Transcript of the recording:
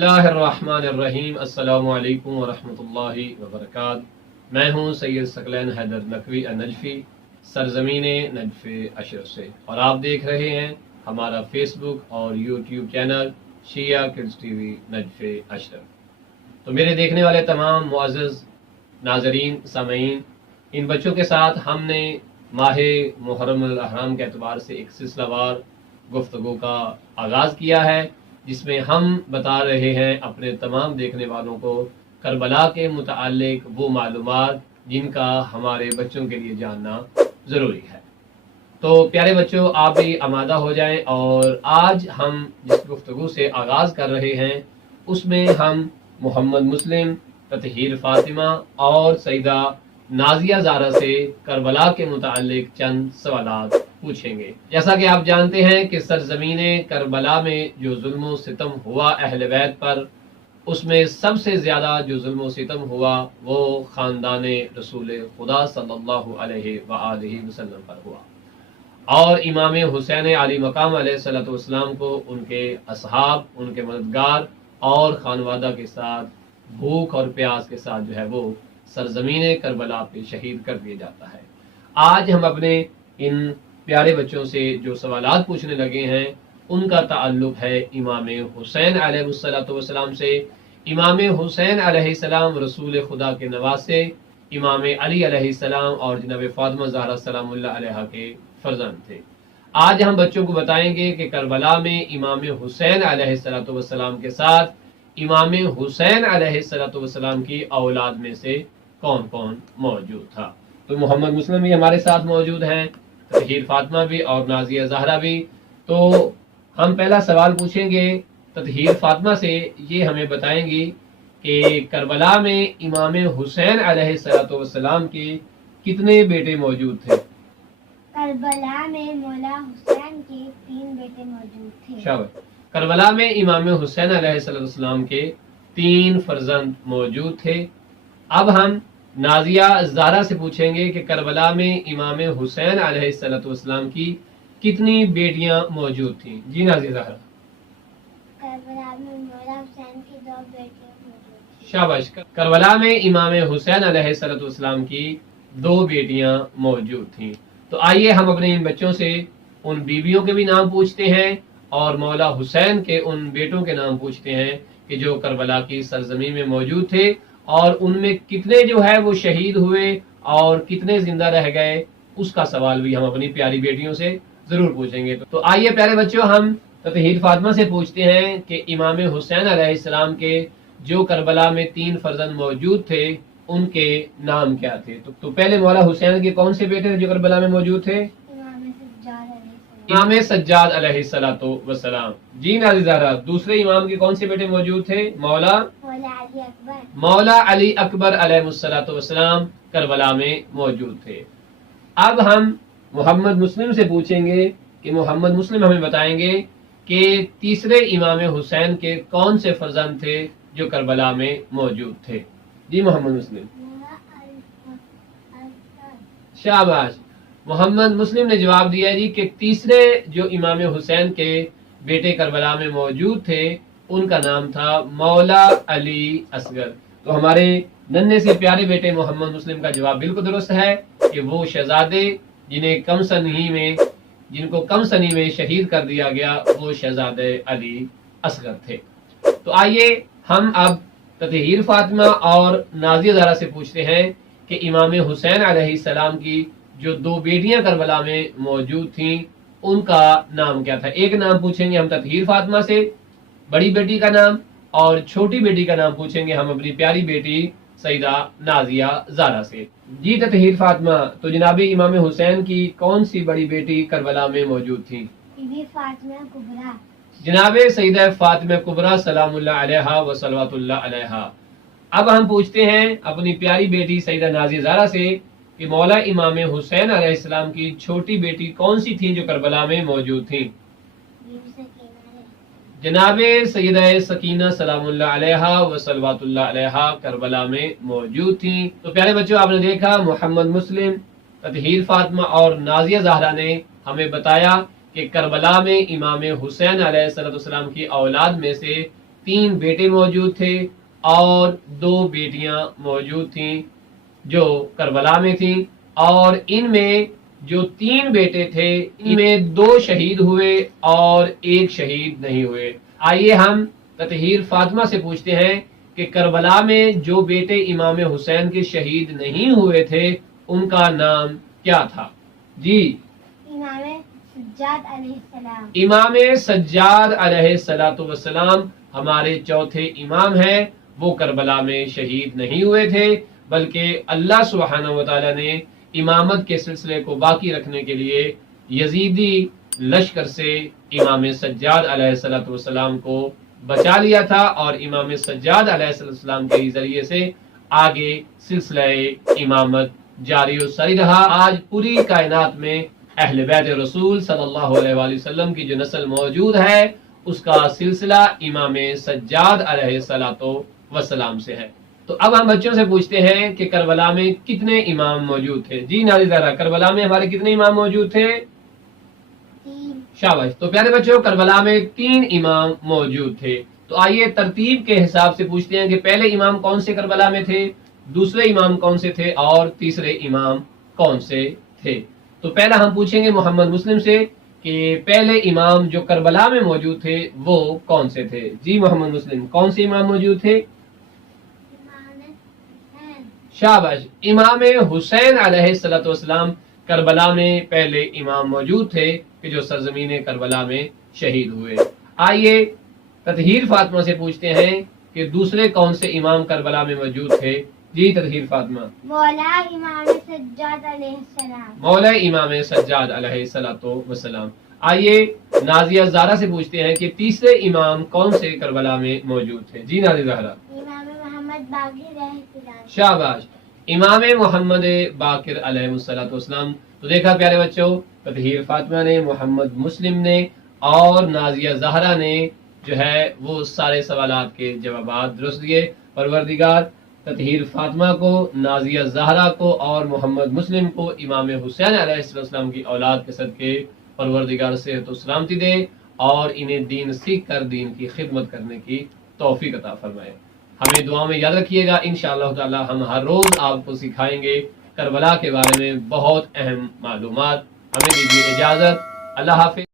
बिस्मिल्लाह अर्रहमान अर्रहीम। अस्सलाम वालेकुम वरहमतुल्लाहि वबरकातुहू। मैं हूँ सैयद सकलैन हैदर नकवी नजफी, सरजमीन नजफ अशरफ से, और आप देख रहे हैं हमारा फेसबुक और यूट्यूब चैनल शिया किड्स टीवी नजफ अशरफ। तो मेरे देखने वाले तमाम मुअज़्ज़ज़ नाज़रीन सामीन, इन बच्चों के साथ हमने माह मुहर्रम अल अहराम के एतबार से एक सिलसिलावार गुफ्तगू का आगाज़ किया है, जिसमें हम बता रहे हैं अपने तमाम देखने वालों को करबला के मुताल्लिक वो मालूमात जिनका हमारे बच्चों के लिए जानना ज़रूरी है। तो प्यारे बच्चों, आप भी आमादा हो जाएं, और आज हम जिस गुफ्तगू से आगाज़ कर रहे हैं उसमें हम मोहम्मद मुस्लिम, ततहीर फातिमा और सईदा नाजिया ज़ारा से करबला के मुताल्लिक चंद सवालात पूछेंगे। जैसा कि आप जानते हैं कि सरजमीन करबला में जो जुल्म सितम हुआ अहले बैत पर, उसमें सबसे ज़्यादा जो जुल्म सितम हुआ वो ख़ानदान रसूल खुदा सल्लल्लाहु अलैहि वआलिहि वसल्लम पर हुआ, और इमाम हुसैन अली मकाम अलैहिस्सलातु वस्सलाम को उनके असहाब, उनके मददगार और खानवादा के साथ भूख और प्यास के साथ जो है वो सरजमीन करबला पे शहीद कर दिया जाता है। आज हम अपने इन प्यारे बच्चों से जो सवालात पूछने लगे हैं उनका ताल्लुक है इमाम हुसैन अलैहिस्सलातु वस्सलाम से। इमाम हुसैन अलैहिस्सलाम रसूल खुदा के नवासे, इमाम अली अलैहिस्सलाम और जनाब फातिमा ज़हरा सलामुल्लाह अलैहा के फर्जंद थे। आज हम बच्चों को बताएंगे कि करबला में इमाम हुसैन अलैहिस्सलातु वस्सलाम के साथ इमाम हुसैन अलैहिस्सलातु वस्सलाम की औलाद में से कौन कौन मौजूद था। तो मोहम्मद मुस्लिम भी हमारे साथ मौजूद हैं, ततहीर फातिमा भी और नाजिया ज़हरा भी। तो हम पहला सवाल पूछेंगे ततहीर फातिमा से। ये हमें बताएंगी कि करबला में इमाम हुसैन अलैहिस्सलातु वस्सलाम के कितने बेटे मौजूद थे। करबला में मौला हुसैन के 3 बेटे मौजूद थे। शाबाश। करबला में इमाम हुसैन अलैहिस्सलातु वस्सलाम के 3 फर्जंद मौजूद थे। अब हम नाजिया ज़ारा से पूछेंगे कि करबला में इमाम हुसैन अलैहिस्सलातु वस्सलाम की कितनी बेटियां मौजूद थीं। जी नाजिया ज़ारा। करबला में मौला हुसैन की 2 बेटियां मौजूद थीं। शाबाश। करबला में इमाम हुसैन अलैहिस्सलातु वस्सलाम की 2 बेटियां मौजूद थीं। तो आइए हम अपने इन बच्चों से उन बीवियों के भी नाम पूछते हैं और मौला हुसैन के उन बेटों के नाम पूछते हैं कि जो करबला की सरजमीन में मौजूद थे, और उनमें कितने जो है वो शहीद हुए और कितने जिंदा रह गए, उसका सवाल भी हम अपनी प्यारी बेटियों से जरूर पूछेंगे। तो आइए प्यारे बच्चों, हम ततहीर फातिमा से पूछते हैं कि इमाम हुसैन अलैहिस्सलाम के जो करबला में 3 फर्जंद मौजूद थे उनके नाम क्या थे। तो पहले मौला हुसैन के कौन से बेटे थे जो करबला में मौजूद थे। इमाम सज्जाद अलैहिस्सलातु वस्सलाम। जी नाज़िया ज़हरा। दूसरे इमाम के कौन से बेटे मौजूद थे। मौला अली अकबर अलैहिस्सलातु वस्सलाम करबला में मौजूद थे। अब हम मोहम्मद मुस्लिम से पूछेंगे कि मोहम्मद मुस्लिम हमें बताएंगे कि तीसरे इमाम हुसैन के कौन से फर्जंद थे जो करबला में मौजूद थे। जी मोहम्मद मुस्लिम। शाबाश। मोहम्मद मुस्लिम ने जवाब दिया जी कि तीसरे जो इमाम हुसैन के बेटे करबला में मौजूद थे उनका नाम था मौला अली असगर। तो हमारे नन्हे से प्यारे बेटे मोहम्मद मुस्लिम का जवाब बिल्कुल दुरुस्त है कि वो शहजादे जिनको कम सनी में शहीद कर दिया गया वो शहजादे अली असगर थे। तो आइए हम अब ततहीर फातिमा और नाजिया ज़ारा से पूछते हैं कि इमाम हुसैन अलैहिस्सलाम की जो 2 बेटियां करबला में मौजूद थीं उनका नाम क्या था। एक नाम पूछेंगे हम ततहीर फातिमा से, बड़ी बेटी का नाम, और छोटी बेटी का नाम पूछेंगे हम अपनी प्यारी बेटी सईदा नाजिया ज़ारा से। जी ततहीर फातिमा, तो जनाबी इमाम हुसैन की कौन सी बड़ी बेटी करबला में मौजूद थी। फातिमा कुबरा। जनाबे सईदा फातिमा कुबरा सलामुल्लाह अलैहा व सलवातुल्लाह अलैहा। अब हम पूछते हैं अपनी प्यारी बेटी सईदा नाजिया ज़ारा से कि मौला इमाम हुसैन अलैहिस्सलाम की छोटी बेटी कौन सी थी जो करबला में मौजूद थी। जनाबे सैयदा सकीना सलामुल्लाह अलैहा व सलवातुल्लाह अलैहा करबला में मौजूद थी। तो प्यारे बच्चों, आपने देखा मोहम्मद मुस्लिम, ततहीर फातिमा और नाजिया ज़हरा ने हमें बताया कि करबला में इमाम हुसैन अलैहिस्सलाम की औलाद में से 3 بیٹے موجود تھے اور 2 بیٹیاں موجود تھیں جو کربلا میں تھیں، اور ان میں جو 3 بیٹے تھے ان میں 2 شہید ہوئے اور 1 شہید نہیں ہوئے۔ آئیے ہم تطہیر فاطمہ سے پوچھتے ہیں کہ کربلا میں جو بیٹے امام حسین کے شہید نہیں ہوئے تھے ان کا نام کیا تھا؟ جی امام سجاد علیہ السلام۔ امام سجاد علیہ السلام ہمارے چوتھے امام ہیں، وہ کربلا میں شہید نہیں ہوئے تھے، بلکہ اللہ سبحانہ وتعالی نے امامت کے سلسلے کو باقی رکھنے کے لیے یزیدی لشکر سے امام سجاد علیہ السلام کو بچا لیا تھا، اور امام سجاد علیہ السلام کے ذریعے سے آگے سلسلہ امامت جاری و ساری رہا۔ آج پوری کائنات میں اہل بیت رسول صلی اللہ علیہ وآلہ وسلم کی جو نسل موجود ہے اس کا سلسلہ امام سجاد علیہ السلام سے ہے۔ تو اب ہم بچوں سے پوچھتے ہیں کہ کربلا میں کتنے امام موجود تھے؟ جی نادر ذرا، کربلا میں ہمارے کتنے امام موجود تھے؟ 3۔ شاباش۔ تو پیارے بچوں، کربلا میں 3 امام موجود تھے۔ تو آئیے ترتیب کے حساب سے پوچھتے ہیں کہ پہلے امام کون سے کربلا میں تھے، دوسرے امام کون سے تھے اور تیسرے امام کون سے تھے۔ تو پہلا ہم پوچھیں گے محمد مسلم سے کہ پہلے امام جو کربلا میں موجود تھے وہ کون سے تھے؟ جی محمد مسلم، کون سے امام موجود تھے؟ شاباش، امام حسین علیہ السلام کربلا میں پہلے امام موجود تھے کہ جو سرزمین کربلا میں شہید ہوئے۔ آئیے تطہیر فاطمہ سے پوچھتے ہیں کہ دوسرے کون سے امام کربلا میں موجود تھے؟ جی تطہیر فاطمہ۔ مولا امام سجاد علیہ السلام۔ مولا امام سجاد علیہ السلام۔ آئیے نازیہ زہرا سے پوچھتے ہیں کہ تیسرے امام کون سے کربلا میں موجود تھے؟ جی نازیہ زہرا۔ امام محمد باقر علیہ السلام۔ شاباش، امام محمد باقر علیہ السلام۔ تو دیکھا پیارے بچوں، تطہیر فاطمہ نے، محمد مسلم نے اور نازیہ زہرا نے جو ہے وہ سارے سوالات کے جوابات درست دیے۔ پروردگار تطہیر فاطمہ کو، نازیہ زہرا کو اور محمد مسلم کو امام حسین علیہ السلام کی اولاد کے صدقے پروردگار صحت و سلامتی دے اور انہیں دین سیکھ کر دین کی خدمت کرنے کی توفیق عطا فرمائے۔ ہمیں دعا میں یاد رکھیے گا، انشاءاللہ تعالی ہم ہر روز آپ کو سکھائیں گے کربلا کے بارے میں بہت اہم معلومات۔ ہمیں دیجیے اجازت، اللہ حافظ۔